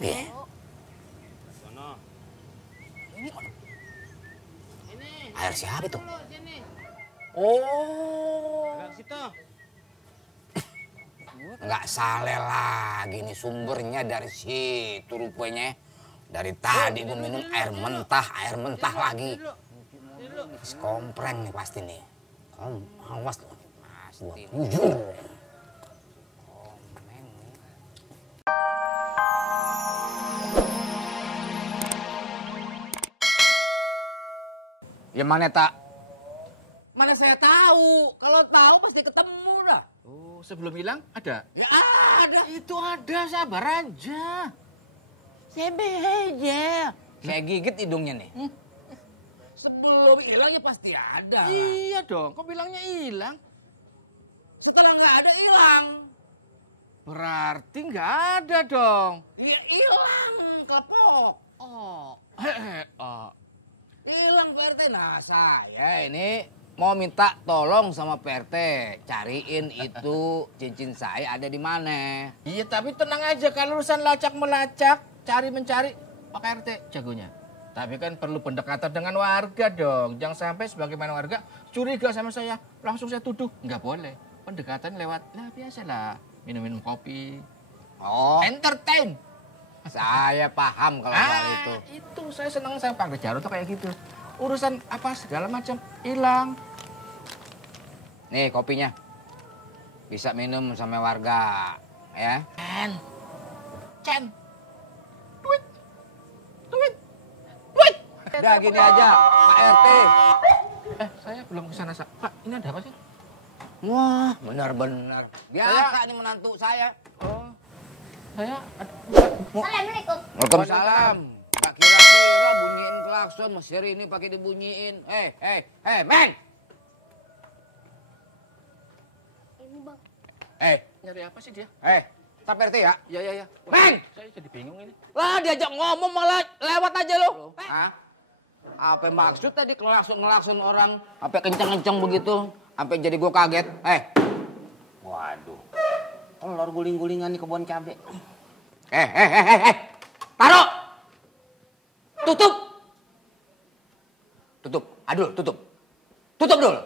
Apa ya? Air siapa itu? Oh. Nggak salah lagi nih sumbernya dari situ rupanya. Dari tadi gue minum air mentah lagi. Kompreng nih pasti nih. Awas loh. Mas, gua jujur. Komeng nih. Ya mana tak? Mana saya tahu? Kalau tahu pasti ketemu dah. Oh, sebelum hilang ada? Ya ada. Itu ada, sabar aja. Aja. Kayak gigit hidungnya nih. Sebelum hilang ya pasti ada. Iya dong, kok bilangnya hilang? Setelah nggak ada hilang. Berarti nggak ada dong. Ya hilang, kelepok. Oh. Hilang Pak RT. Nah Ya ini mau minta tolong sama PRT cariin itu cincin saya ada di mana. Iya, tapi tenang aja kalau urusan lacak melacak, cari mencari, Pak RT jagonya. Tapi kan perlu pendekatan dengan warga dong. Jangan sampai sebagaimana warga curiga sama saya, langsung saya tuduh. Nggak boleh. Pendekatan lewat, biasalah, minum-minum kopi. Oh, Entertain. saya paham kalau soal itu. Itu saya senang sama Pak Jarod tuh kayak gitu. Urusan apa segala macam hilang. Nih kopinya. Bisa minum sama warga, ya. Cen. Duit. Udah gini aja, Pak RT. Saya belum kesana. Pak, ini ada apa sih? Wah, benar-benar. Biasa nih menantu saya. Oh, saya Assalamualaikum. Waalaikumsalam. Tak kira-kira bunyiin klakson, Mesir ini pakai dibunyiin. Meng! Ini bang. nyari apa sih dia? Tak RT ya? Ya. Meng! Saya jadi bingung ini. Lah diajak ngomong malah lewat aja lo. Hah? Apa maksud tadi ngelakson orang? Apa kenceng-kenceng begitu? Sampai jadi gue kaget. Waduh. Telur guling-gulingan di kebun cabe. Taruh! Tutup! Tutup dulu.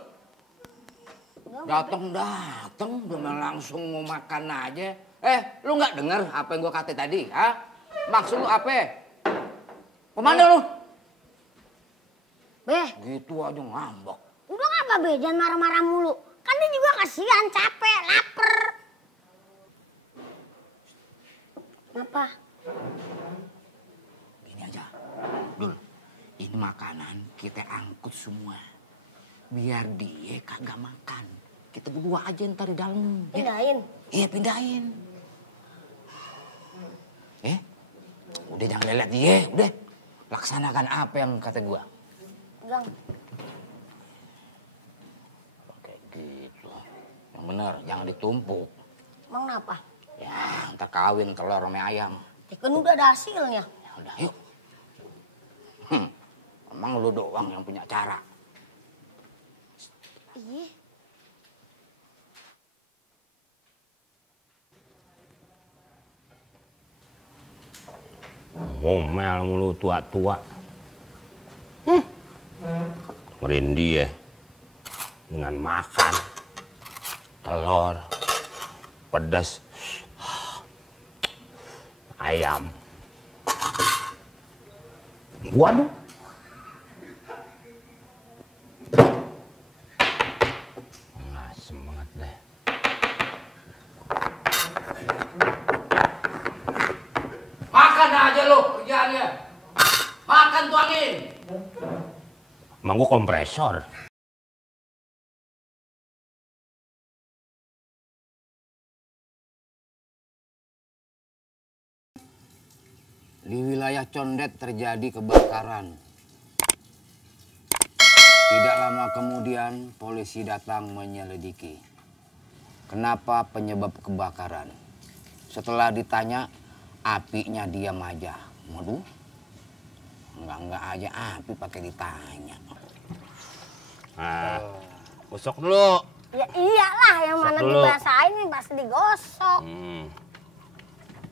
Datang, udah langsung mau makan aja. Lu nggak dengar apa yang gue kata tadi? Hah? Maksud lu apa? Kemana lu? Beh, Gitu aja ngambek. udah ngapa Be? Jangan marah-marah mulu. Kan dia juga kasihan, capek, lapar. Kenapa? Gini aja. Dul, ini makanan kita angkut semua. Biar dia kagak makan. Kita berdua aja ntar di dalam. Pindahin. Iya, pindahin. Udah jangan lihat dia, udah. Laksanakan apa yang kata gua. Pegang. Kayak gitu. Yang bener, jangan ditumpuk. Emang kenapa? Ya, ntar kawin telur sama ayam. Ya kan udah ada hasilnya. Ya udah, yuk. Emang lu doang yang punya cara. Iya. Ngomel mulu tua-tua. Merindih ya. Dengan makan. Telur. Pedas. Ayam. Waduh. Asem banget deh. Makan aja lo kerjaannya. Makan tuangin. Emang gua kompresor. Di wilayah Condet terjadi kebakaran. Tidak lama kemudian polisi datang menyelidiki. Kenapa penyebab kebakaran? Setelah ditanya, apinya diam aja. Waduh, enggak aja api pakai ditanya. Nah, gosok dulu. Ya iyalah, yang mana dulu. dibasahin pasti digosok.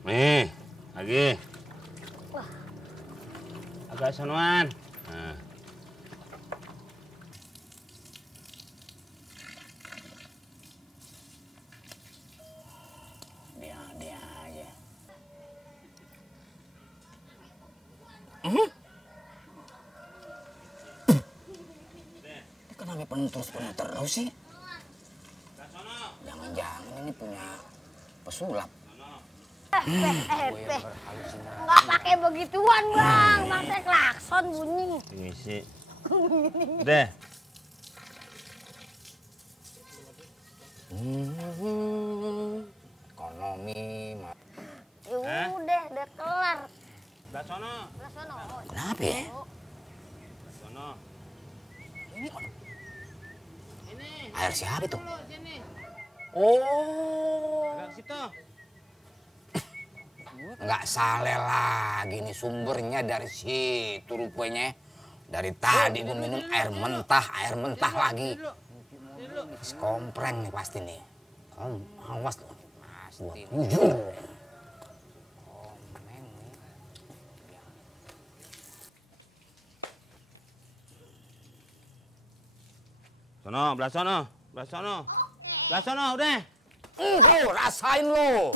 Nih, lagi. Agak sonoan. Nah. Dia aja. Ini kenapa terus sih? Jangan-jangan ini punya pesulap. Nggak pakai begituan bang, pakai klakson bunyi. Ngisi. Deh. Ekonomi. Ya udah kelar. Belah sono. Kenapa ya? Sono. Air siapa itu? Oh. Agak situ. Nggak salah lagi nih sumbernya dari situ rupanya. Dari tadi gue minum air mentah lagi. Kompreng nih pasti nih. Awas loh. Mas, gua jujur. Kompreng nih. Sono, belah sono. Belah sono. Belah sono, udah. Rasain lo.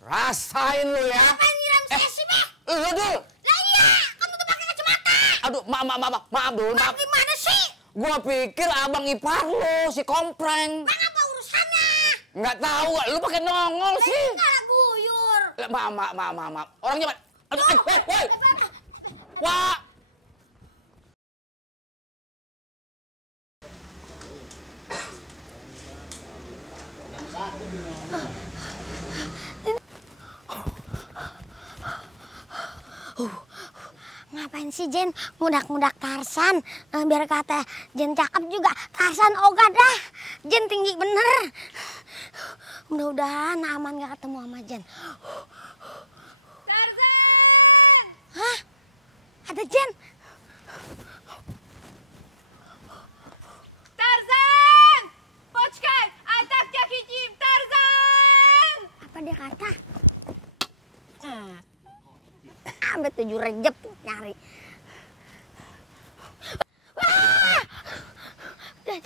Rasain lo ya. Ngapain nyiram saya sih, Bang? Lo dul. Lah iya, kamu tuh pakai kacamata. Aduh, maaf dul. Bang, gimana sih? Gua pikir abang ipar lo si kompreng. Bang, apa urusannya? Nggak tahu, lu pakai nongol sih. Enggak lah, guyur. Maaf. Orangnya mana? Aduh, woi. Wah. Ngapain sih Jen ngudak-ngudak Tarsan? Biar kata Jen cakep juga. Tarsan oga dah. Jen tinggi bener. Mudah-mudahan aman gak ketemu sama Jen. Tarzan! Hah? Ada Jen? Tarzan! Почкай! Айтак jakicim! Tarzan! Apa dia kata? Sampai 7 rejep nyari. Wah! Jen!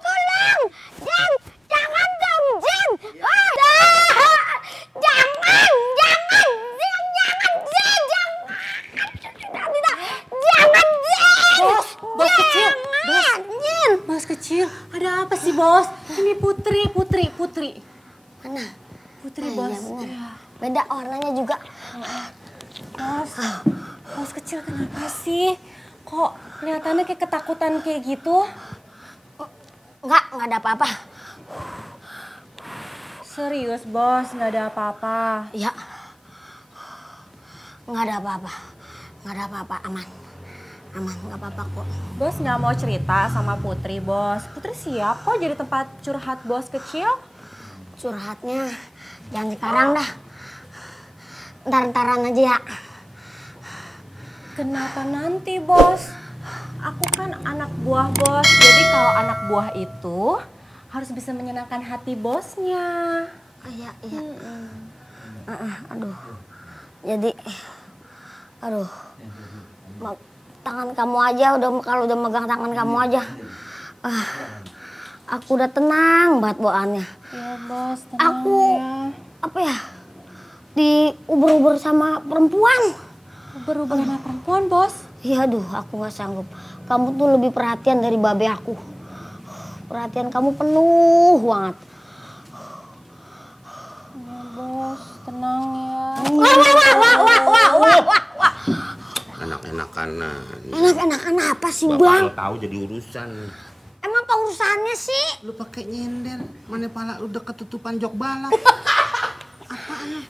Tolong! Jen! Jangan dong, Jen! Jangan! Bos kecil! Jen! Bos kecil, ada apa sih bos? Ini Putri. Mana? Putri Iya, bos. bener. Iya. Beda warnanya juga. Bos kecil kenapa sih? Kok kelihatannya kayak ketakutan kayak gitu? Enggak ada apa-apa. Serius bos, nggak ada apa-apa. Iya. Nggak ada apa-apa, aman, nggak apa-apa kok. Bos nggak mau cerita sama Putri bos. Putri siap kok jadi tempat curhat bos kecil. Curhatnya jangan sekarang dah. Ntar-ntaran aja ya. Kenapa nanti bos? Aku kan anak buah bos. Jadi kalau anak buah itu harus bisa menyenangkan hati bosnya. Iya. Aduh. Jadi, tangan kamu aja kalau udah megang tangan kamu aja. Aku udah tenang banget bawaannya. Ya bos, tenang Aku ya. Diuber-uber sama perempuan. Berubah sama perempuan bos. Iya, aku nggak sanggup. Kamu tuh lebih perhatian dari babe aku. Perhatian kamu penuh banget. Ya bos, tenang ya. Wah. Enak-enakan. Enak-enakan apa sih, Bapak Bang? lo tahu jadi urusan. Emang apa urusannya sih? Lu pakai nyender, mana pala lu udah ketutupan jok balap.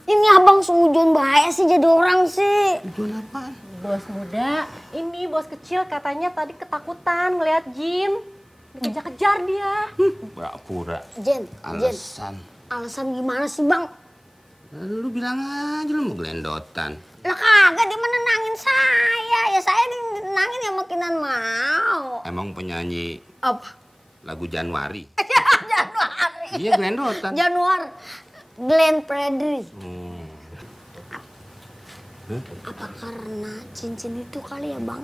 Ini abang seujon bahaya sih jadi orang sih. Tujuan apaan? Bos muda, ini bos kecil katanya tadi ketakutan ngeliat jin. Dikejar-kejar dia. Pura-pura. Jen. Alasan. Alasan gimana sih, Bang? Lu bilang aja lu mau gelendotan. Lah kagak, dia menenangin saya. Ya saya dinenangin ya makinan mau. Emang penyanyi Apa? lagu Januari? Januari. Iya, glendotan. Januar. Glenn Fredly. Apa karena cincin itu kali ya, Bang?